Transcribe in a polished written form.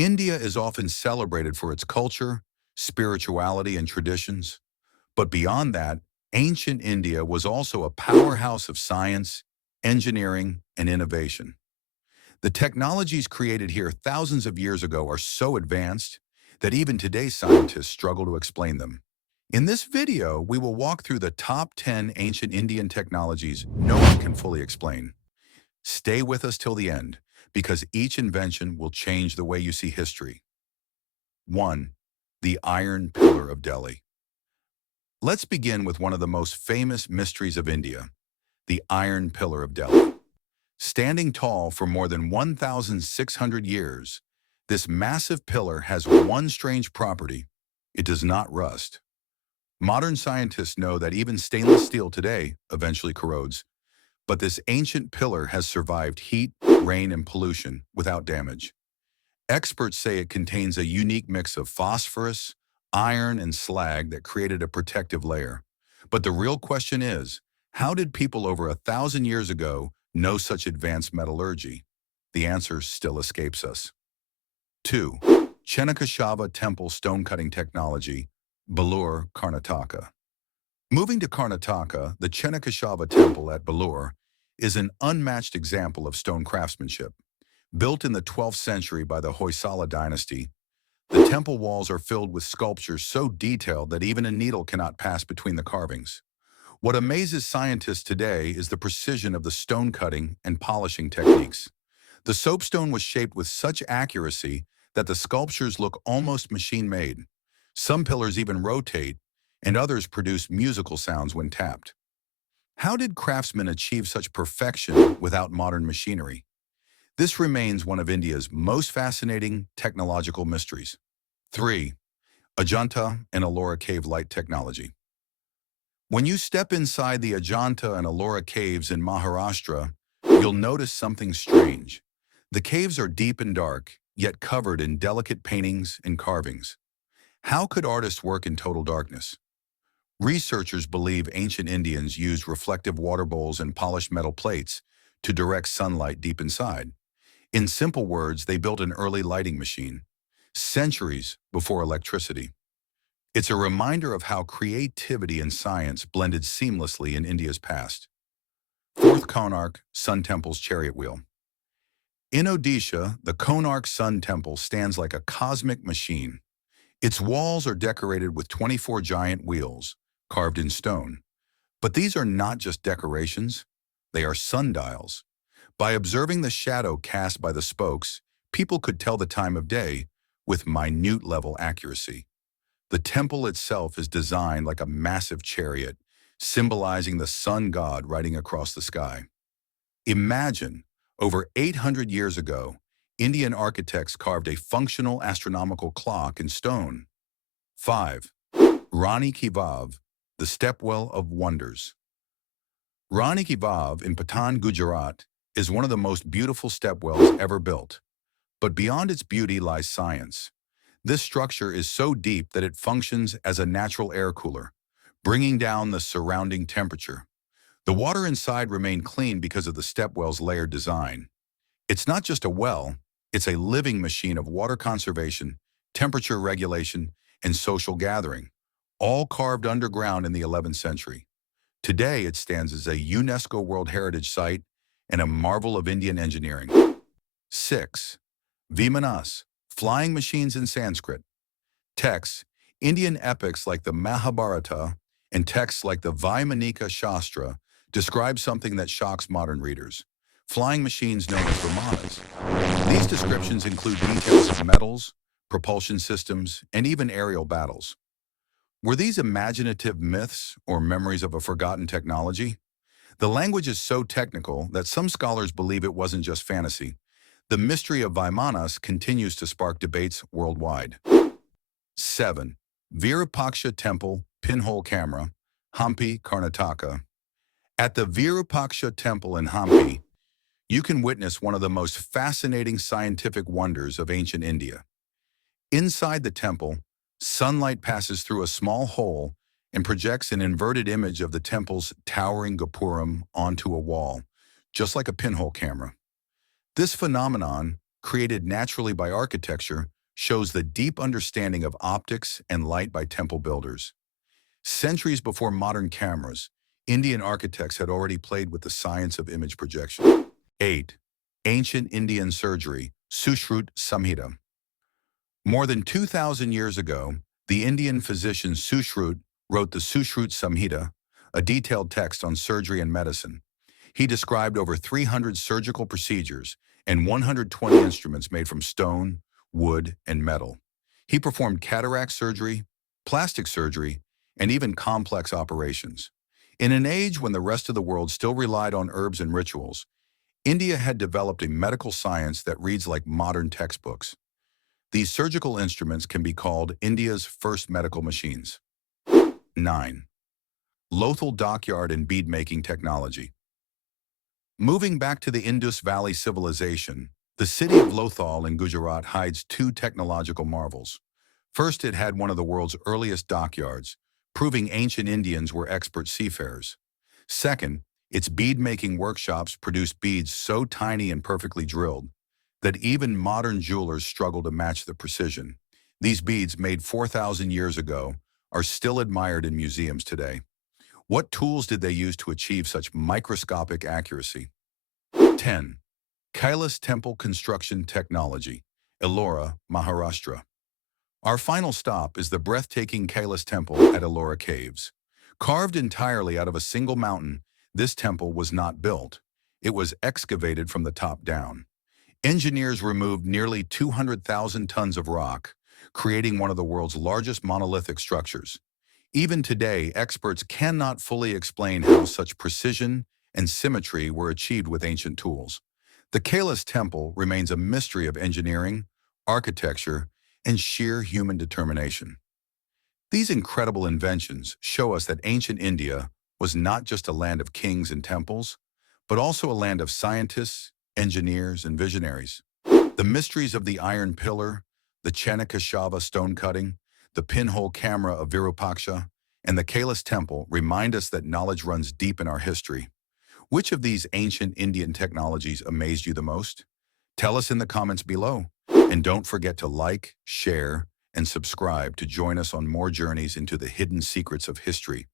India is often celebrated for its culture, spirituality, and traditions. But beyond that, ancient India was also a powerhouse of science, engineering, and innovation. The technologies created here thousands of years ago are so advanced that even today's scientists struggle to explain them. In this video, we will walk through the top 10 ancient Indian technologies no one can fully explain. Stay with us till the end, because each invention will change the way you see history. 1. The Iron Pillar of Delhi. Let's begin with one of the most famous mysteries of India, the Iron Pillar of Delhi. Standing tall for more than 1,600 years, this massive pillar has one strange property: it does not rust. Modern scientists know that even stainless steel today eventually corrodes, but this ancient pillar has survived heat, rain, and pollution without damage. Experts say it contains a unique mix of phosphorus, iron, and slag that created a protective layer. But the real question is, how did people over 1,000 years ago know such advanced metallurgy? The answer still escapes us. 2. Chennakeshava Temple stone cutting technology, Belur, Karnataka. Moving to Karnataka, the Chennakeshava Temple at Belur is an unmatched example of stone craftsmanship. Built in the 12th century by the Hoysala dynasty, the temple walls are filled with sculptures so detailed that even a needle cannot pass between the carvings. What amazes scientists today is the precision of the stone cutting and polishing techniques. The soapstone was shaped with such accuracy that the sculptures look almost machine-made. Some pillars even rotate, and others produce musical sounds when tapped. How did craftsmen achieve such perfection without modern machinery? This remains one of India's most fascinating technological mysteries. 3. Ajanta and Ellora cave light technology. When you step inside the Ajanta and Ellora caves in Maharashtra, you'll notice something strange. The caves are deep and dark, yet covered in delicate paintings and carvings. How could artists work in total darkness? Researchers believe ancient Indians used reflective water bowls and polished metal plates to direct sunlight deep inside. In simple words, they built an early lighting machine, centuries before electricity. It's a reminder of how creativity and science blended seamlessly in India's past. 4th, Konark Sun Temple's chariot wheel. In Odisha, the Konark Sun Temple stands like a cosmic machine. Its walls are decorated with 24 giant wheels, carved in stone. But these are not just decorations, they are sundials. By observing the shadow cast by the spokes, people could tell the time of day with minute-level accuracy. The temple itself is designed like a massive chariot, symbolizing the sun god riding across the sky. Imagine, over 800 years ago, Indian architects carved a functional astronomical clock in stone. 5. Rani Ki Vav, the Stepwell of Wonders. Rani Ki Vav in Patan, Gujarat, is one of the most beautiful stepwells ever built. But beyond its beauty lies science. This structure is so deep that it functions as a natural air cooler, bringing down the surrounding temperature. The water inside remained clean because of the stepwell's layered design. It's not just a well, it's a living machine of water conservation, temperature regulation, and social gathering, all carved underground in the 11th century. Today, it stands as a UNESCO World Heritage Site and a marvel of Indian engineering. 6. Vimanas, flying machines in Sanskrit. Texts, Indian epics like the Mahabharata and texts like the Vaimanika Shastra describe something that shocks modern readers: flying machines known as Vimanas. These descriptions include details of metals, propulsion systems, and even aerial battles. Were these imaginative myths or memories of a forgotten technology? The language is so technical that some scholars believe it wasn't just fantasy. The mystery of Vimanas continues to spark debates worldwide. 7. Virupaksha Temple Pinhole Camera, Hampi, Karnataka. At the Virupaksha Temple in Hampi, you can witness one of the most fascinating scientific wonders of ancient India. Inside the temple, sunlight passes through a small hole and projects an inverted image of the temple's towering gopuram onto a wall, just like a pinhole camera. This phenomenon, created naturally by architecture, shows the deep understanding of optics and light by temple builders. Centuries before modern cameras, Indian architects had already played with the science of image projection. 8. Ancient Indian surgery, Sushrut Samhita. More than 2,000 years ago, the Indian physician Sushrut wrote the Sushrut Samhita, a detailed text on surgery and medicine. He described over 300 surgical procedures and 120 instruments made from stone, wood, and metal. He performed cataract surgery, plastic surgery, and even complex operations. In an age when the rest of the world still relied on herbs and rituals, India had developed a medical science that reads like modern textbooks. These surgical instruments can be called India's first medical machines. 9. Lothal dockyard and bead-making technology. Moving back to the Indus Valley civilization, the city of Lothal in Gujarat hides two technological marvels. First, it had one of the world's earliest dockyards, proving ancient Indians were expert seafarers. Second, its bead-making workshops produced beads so tiny and perfectly drilled that even modern jewelers struggle to match the precision. These beads, made 4,000 years ago, are still admired in museums today. What tools did they use to achieve such microscopic accuracy? 10. Kailas Temple Construction Technology, Ellora, Maharashtra. Our final stop is the breathtaking Kailas Temple at Ellora Caves. Carved entirely out of a single mountain, this temple was not built. It was excavated from the top down. Engineers removed nearly 200,000 tons of rock, creating one of the world's largest monolithic structures. Even today, experts cannot fully explain how such precision and symmetry were achieved with ancient tools. The Kailas Temple remains a mystery of engineering, architecture, and sheer human determination. These incredible inventions show us that ancient India was not just a land of kings and temples, but also a land of scientists, engineers, and visionaries. The mysteries of the iron pillar, the Chennakeshava stone cutting, the pinhole camera of Virupaksha, and the Kailas Temple remind us that knowledge runs deep in our history. Which of these ancient Indian technologies amazed you the most? Tell us in the comments below. And don't forget to like, share, and subscribe to join us on more journeys into the hidden secrets of history.